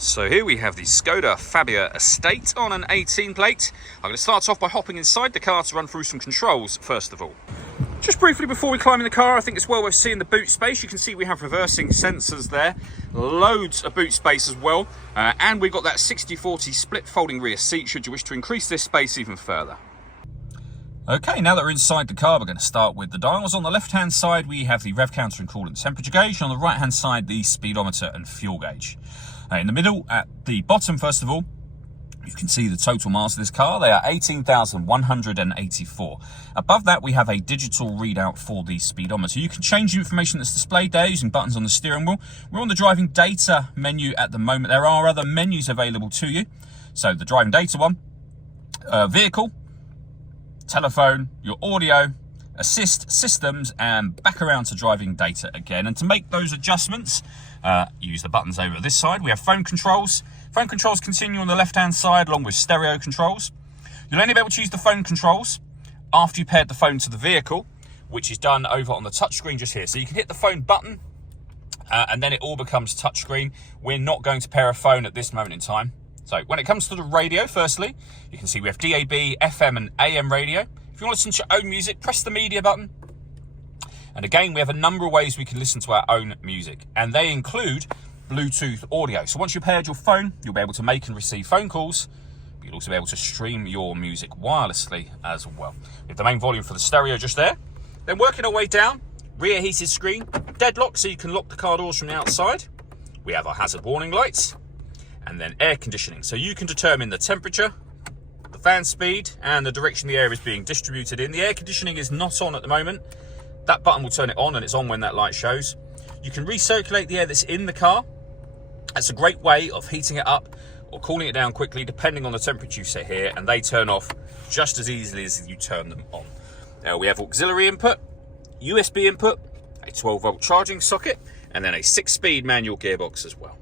So here we have the Skoda Fabia Estate on an 18 plate. I'm going to start off by hopping inside the car to run through some controls first of all. Just briefly before we climb in the car, I think it's well worth seeing the boot space. You can see we have reversing sensors there, loads of boot space as well, and we've got that 60/40 split folding rear seat should you wish to increase this space even further. Okay, now that we're inside the car, we're going to start with the dials. On the left-hand side, we have the rev counter and coolant temperature gauge. On the right-hand side, the speedometer and fuel gauge. In the middle, at the bottom, first of all, you can see the total miles of this car. They are 18,184. Above that, we have a digital readout for the speedometer. You can change the information that's displayed there using buttons on the steering wheel. We're on the driving data menu at the moment. There are other menus available to you. So the driving data one, vehicle, telephone, your audio, assist, systems, and back around to driving data again. And to make those adjustments, use the buttons over this side. We have phone controls. Phone controls continue on the left-hand side along with stereo controls. You'll only be able to use the phone controls after you paired the phone to the vehicle, which is done over on the touchscreen just here. So you can hit the phone button and then it all becomes touchscreen. We're not going to pair a phone at this moment in time. So when it comes to the radio, firstly, you can see we have DAB, FM and AM radio. If you want to listen to your own music, press the media button. And again, we have a number of ways we can listen to our own music, and they include Bluetooth audio. So once you've paired your phone, you'll be able to make and receive phone calls. But you'll also be able to stream your music wirelessly as well. We have the main volume for the stereo just there. Then working our way down, rear heated screen, deadlock so you can lock the car doors from the outside. We have our hazard warning lights, and then air conditioning. So you can determine the temperature, the fan speed, and the direction the air is being distributed in. The air conditioning is not on at the moment. That button will turn it on, and it's on when that light shows. You can recirculate the air that's in the car. That's a great way of heating it up or cooling it down quickly, depending on the temperature you set here, and they turn off just as easily as you turn them on. Now we have auxiliary input, USB input, a 12-volt charging socket, and then a 6-speed manual gearbox as well.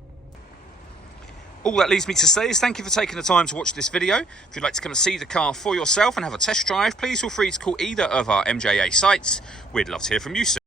All that leaves me to say is thank you for taking the time to watch this video. If you'd like to come and see the car for yourself and have a test drive, please feel free to call either of our MJA sites. We'd love to hear from you soon.